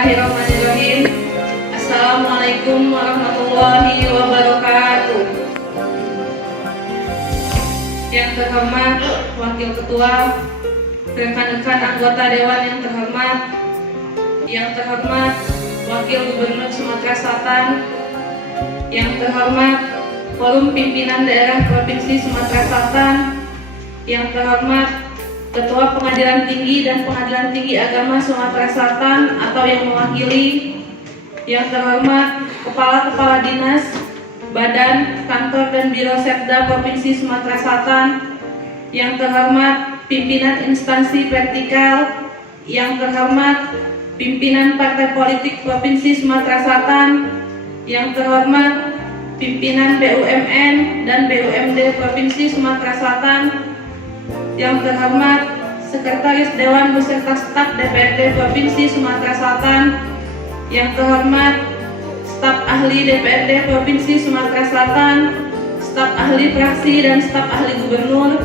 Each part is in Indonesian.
Bismillahirrahmanirrahim. Assalamualaikum warahmatullahi wabarakatuh. Yang terhormat Wakil Ketua, rekan-rekan anggota Dewan yang terhormat, yang terhormat Wakil Gubernur Sumatera Selatan, yang terhormat Forum Pimpinan Daerah Provinsi Sumatera Selatan, yang terhormat Ketua Pengadilan Tinggi dan Pengadilan Tinggi Agama Sumatera Selatan atau yang mewakili, yang terhormat Kepala-Kepala Dinas, Badan, Kantor, dan Biro Setda Provinsi Sumatera Selatan, yang terhormat Pimpinan Instansi Vertikal, yang terhormat Pimpinan Partai Politik Provinsi Sumatera Selatan, yang terhormat Pimpinan BUMN dan BUMD Provinsi Sumatera Selatan, yang terhormat Sekretaris Dewan beserta staf DPRD Provinsi Sumatera Selatan, yang terhormat staf ahli DPRD Provinsi Sumatera Selatan, staf ahli fraksi dan staf ahli gubernur,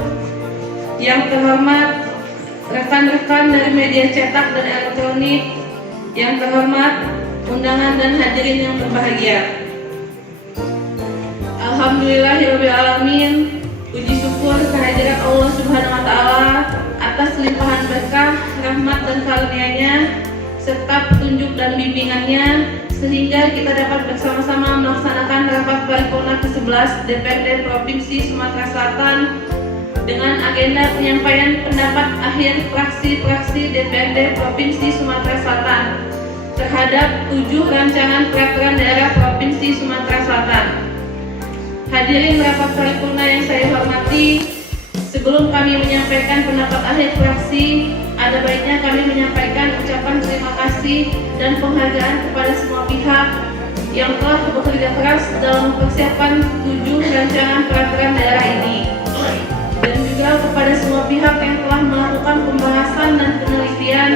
yang terhormat rekan-rekan dari media cetak dan elektronik, yang terhormat undangan dan hadirin yang berbahagia. Alhamdulillahirrahmanirrahim. Puji syukur kehadirat Allah Subhanahu wa Ta'ala atas limpahan berkah, rahmat dan karunia-Nya serta petunjuk dan bimbingannya, sehingga kita dapat bersama-sama melaksanakan rapat paripurna ke-11 DPRD Provinsi Sumatera Selatan dengan agenda penyampaian pendapat akhir fraksi-fraksi DPRD Provinsi Sumatera Selatan terhadap 7 rancangan peraturan daerah Provinsi Sumatera Selatan. Hadirin rapat paripurna yang saya hormati, sebelum kami menyampaikan pendapat akhir fraksi, ada baiknya kami menyampaikan ucapan terima kasih dan penghargaan kepada semua pihak yang telah bekerja keras dalam mempersiapkan 7 rancangan peraturan daerah ini, dan juga kepada semua pihak yang telah melakukan pembahasan dan penelitian,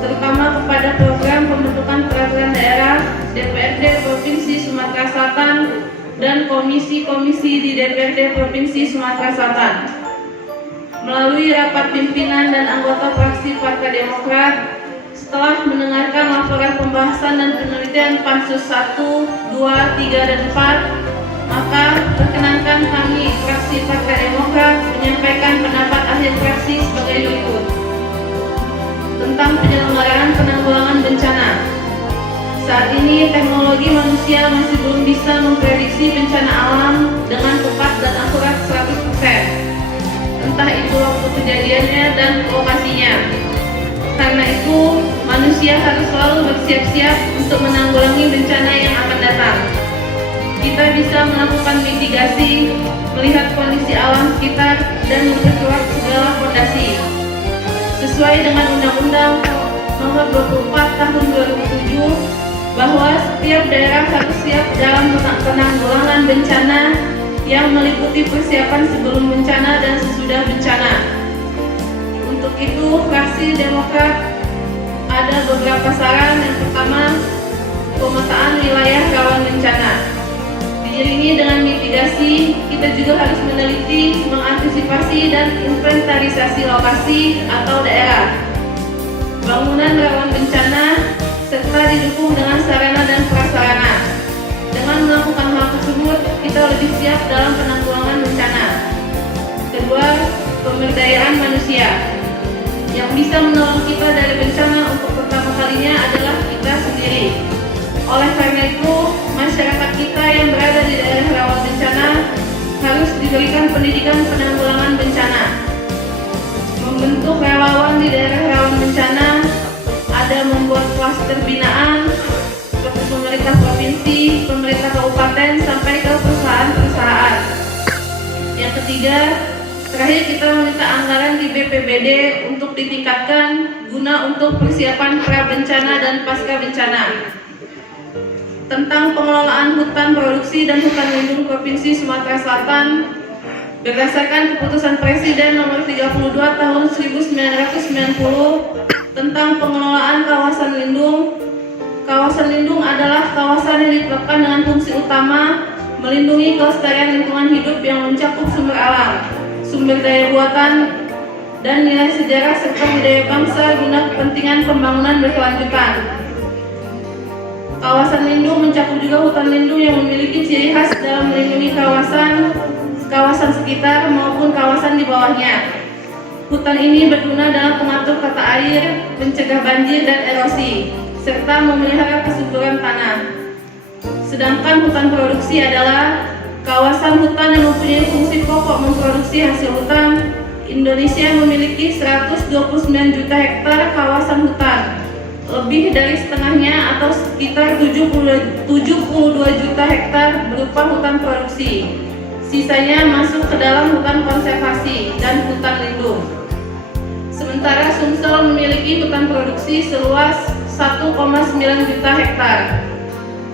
terutama kepada program pembentukan peraturan daerah DPRD Provinsi Sumatera Selatan dan komisi-komisi di DPRD Provinsi Sumatera Selatan. Melalui rapat pimpinan dan anggota fraksi Partai Demokrat, setelah mendengarkan laporan pembahasan dan penelitian Pansus 1, 2, 3, dan 4, maka perkenankan kami fraksi Partai Demokrat menyampaikan pendapat akhir fraksi sebagai berikut. Tentang penyelenggaraan penanggulangan bencana. Saat ini teknologi manusia masih belum bisa memprediksi bencana alam dengan tepat dan akurat 100%. Entah itu waktu kejadiannya dan lokasinya. Karena itu, manusia harus selalu bersiap-siap untuk menanggulangi bencana yang akan datang. Kita bisa melakukan mitigasi, melihat kondisi alam sekitar, dan memperkuat segala fondasi. Sesuai dengan Undang-Undang Nomor 24 Tahun 2007, bahwa setiap daerah harus siap dalam penanggulangan bencana yang meliputi persiapan sebelum bencana dan sesudah bencana. Untuk itu, fraksi Demokrat ada beberapa saran. Yang pertama, pemetaan wilayah rawan bencana. Diiringi dengan mitigasi, kita juga harus meneliti, mengantisipasi, dan inventarisasi lokasi atau daerah bangunan rawan bencana, serta didukung dengan sarana dan prasarana. Dengan melakukan hal tersebut, kita lebih siap dalam penanggulangan bencana. Kedua, pemberdayaan manusia. Yang bisa menolong kita dari bencana untuk pertama kalinya adalah kita sendiri. Oleh karena itu, masyarakat kita yang berada di daerah rawan bencana harus diberikan pendidikan penanggulangan bencana. Membentuk relawan di daerah rawan bencana, ada membuat klaster binaan seperti pemerintah provinsi, pemerintah kabupaten, sampai ke perusahaan-perusahaan. Yang ketiga, terakhir kita meminta anggaran di BPBD untuk ditingkatkan guna untuk persiapan pra-bencana dan pasca bencana. Tentang pengelolaan hutan produksi dan hutan lindung Provinsi Sumatera Selatan, berdasarkan keputusan Presiden Nomor 32 Tahun 1990 tentang pengelolaan kawasan lindung. Kawasan lindung adalah kawasan yang ditetapkan dengan fungsi utama melindungi kelestarian lingkungan hidup yang mencakup sumber alam, sumber daya buatan, dan nilai sejarah serta budaya bangsa guna kepentingan pembangunan berkelanjutan. Kawasan lindung mencakup juga hutan lindung yang memiliki ciri khas dalam melindungi kawasan sekitar maupun kawasan di bawahnya. Hutan ini berguna dalam mengatur tata air, mencegah banjir dan erosi, serta memelihara kesuburan tanah. Sedangkan hutan produksi adalah kawasan hutan yang mempunyai fungsi pokok memproduksi hasil hutan. Indonesia memiliki 129 juta hektar kawasan hutan, lebih dari setengahnya atau sekitar 72 juta hektar berupa hutan produksi. Sisanya masuk ke dalam hutan konservasi dan hutan lindung. Sementara Sumsel memiliki hutan produksi seluas 1,9 juta hektar.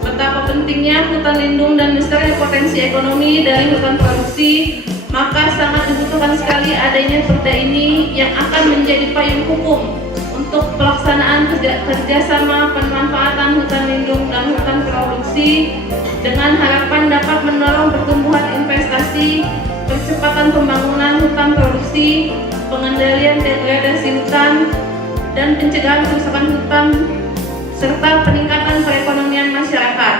Betapa pentingnya hutan lindung dan besarnya potensi ekonomi dari hutan produksi, maka sangat dibutuhkan sekali adanya perda ini yang akan menjadi payung hukum untuk pelaksanaan kerjasama pemanfaatan hutan lindung dan hutan produksi dengan harapan dapat mendorong pertumbuhan investasi, percepatan pembangunan hutan produksi, pengendalian degradasi hutan, dan pencegahan kerusakan hutan, serta peningkatan perekonomian masyarakat.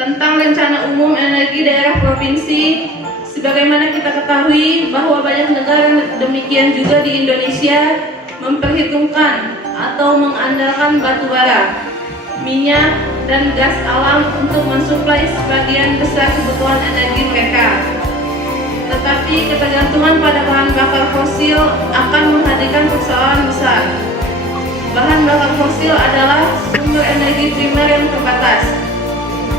Tentang rencana umum energi daerah provinsi, sebagaimana kita ketahui bahwa banyak negara demikian juga di Indonesia memperhitungkan atau mengandalkan batu bara, minyak, dan gas alam untuk mensuplai sebagian besar kebutuhan energi mereka. Tetapi ketergantungan pada bahan bakar fosil akan menghadirkan persoalan besar. Bahan bakar fosil adalah sumber energi primer yang terbatas.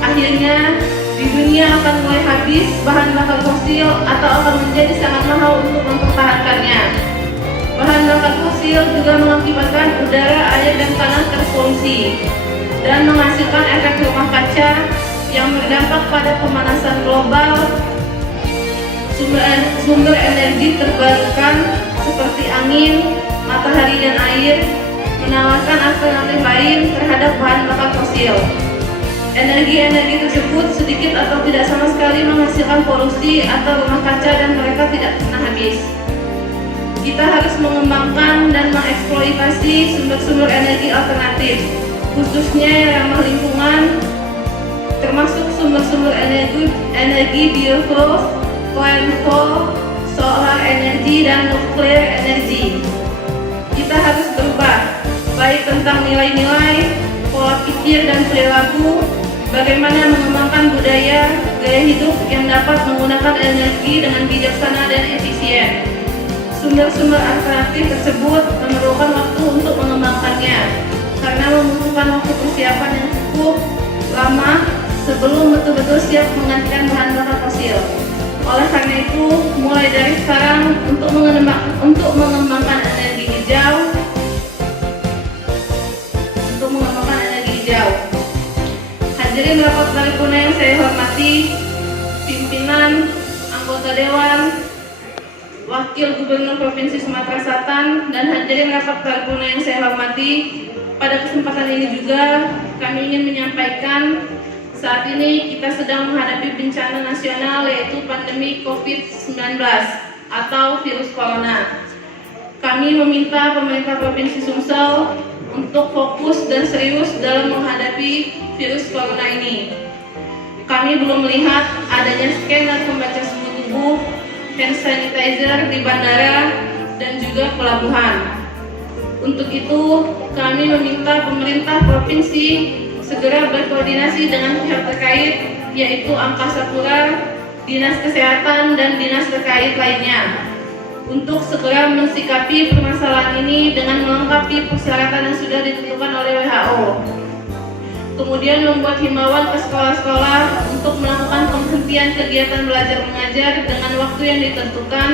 Akhirnya, di dunia akan mulai habis bahan bakar fosil atau akan menjadi sangat mahal untuk mempertahankannya. Bahan bakar fosil juga mengakibatkan udara, air, dan tanah terpolusi dan menghasilkan efek rumah kaca yang berdampak pada pemanasan global. Sumber energi terbarukan seperti angin, matahari, dan air menawarkan alternatif lain terhadap bahan bakar fosil. Energi-energi tersebut sedikit atau tidak sama sekali menghasilkan polusi atau rumah kaca dan mereka tidak pernah habis. Kita harus mengembangkan dan mengeksploitasi sumber-sumber energi alternatif, khususnya yang ramah lingkungan, termasuk sumber-sumber energi biofuel, coal, solar energi, dan nuklir energi. Kita harus berubah, baik tentang nilai-nilai, pola pikir, dan perilaku, bagaimana mengembangkan budaya, gaya hidup yang dapat menggunakan energi dengan bijaksana dan efisien. Sumber-sumber alternatif tersebut memerlukan waktu untuk mengembangkannya, karena membutuhkan waktu persiapan yang cukup lama sebelum betul-betul siap menggantikan bahan bakar fosil. Oleh karena itu, mulai dari sekarang untuk mengembangkan energi hijau, Hadirin rapat paripurna yang saya hormati, pimpinan, anggota dewan, wakil gubernur Provinsi Sumatera Selatan, dan hadirin rapat paripurna yang saya hormati, pada kesempatan ini juga kami ingin menyampaikan saat ini kita sedang menghadapi bencana nasional yaitu pandemi COVID-19 atau virus corona. Kami meminta pemerintah Provinsi Sumsel untuk fokus dan serius dalam menghadapi virus corona ini. Kami belum melihat adanya scanner pembaca suhu tubuh, hand sanitizer di bandara, dan juga pelabuhan. Untuk itu, kami meminta pemerintah provinsi segera berkoordinasi dengan pihak terkait, yaitu Angkasa Pura, Dinas Kesehatan, dan dinas terkait lainnya, untuk segera mensikapi permasalahan ini dengan melengkapi persyaratan yang sudah ditentukan oleh WHO. Kemudian membuat himbauan ke sekolah-sekolah untuk melakukan penghentian kegiatan belajar mengajar dengan waktu yang ditentukan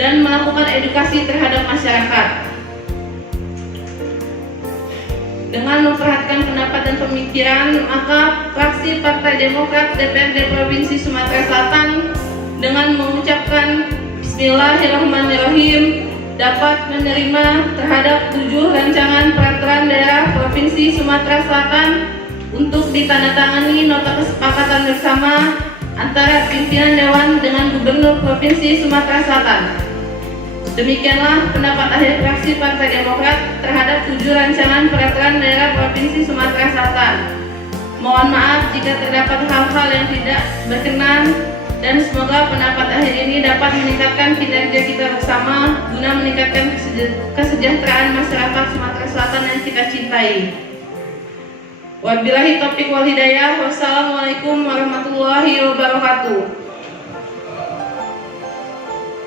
dan melakukan edukasi terhadap masyarakat. Dengan memperhatikan pendapat dan pemikiran, maka fraksi Partai Demokrat DPRD Provinsi Sumatera Selatan dengan mengucapkan Bismillahirrahmanirrahim dapat menerima terhadap 7 rancangan peraturan daerah Provinsi Sumatera Selatan untuk ditandatangani nota kesepakatan bersama antara pimpinan Dewan dengan Gubernur Provinsi Sumatera Selatan. Demikianlah pendapat akhir fraksi Partai Demokrat terhadap 7 rancangan peraturan daerah Provinsi Sumatera Selatan. Mohon maaf jika terdapat hal-hal yang tidak berkenan, dan semoga pendapat akhir ini dapat meningkatkan kinerja kita bersama guna meningkatkan kesejahteraan masyarakat Sumatera Selatan yang kita cintai. Wabillahi taufiq wal hidayah. Wassalamualaikum warahmatullahi wabarakatuh.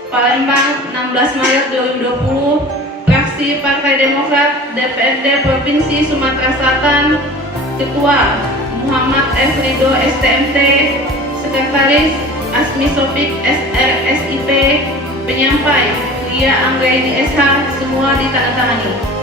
Palembang, 16 Maret 2020, fraksi Partai Demokrat DPRD Provinsi Sumatera Selatan, Ketua Muhammad F. Ridho STMT, Sekretaris Asmi Sofik SR SIP, Penyampai Lia Anggraini SH, semua ditandatangani.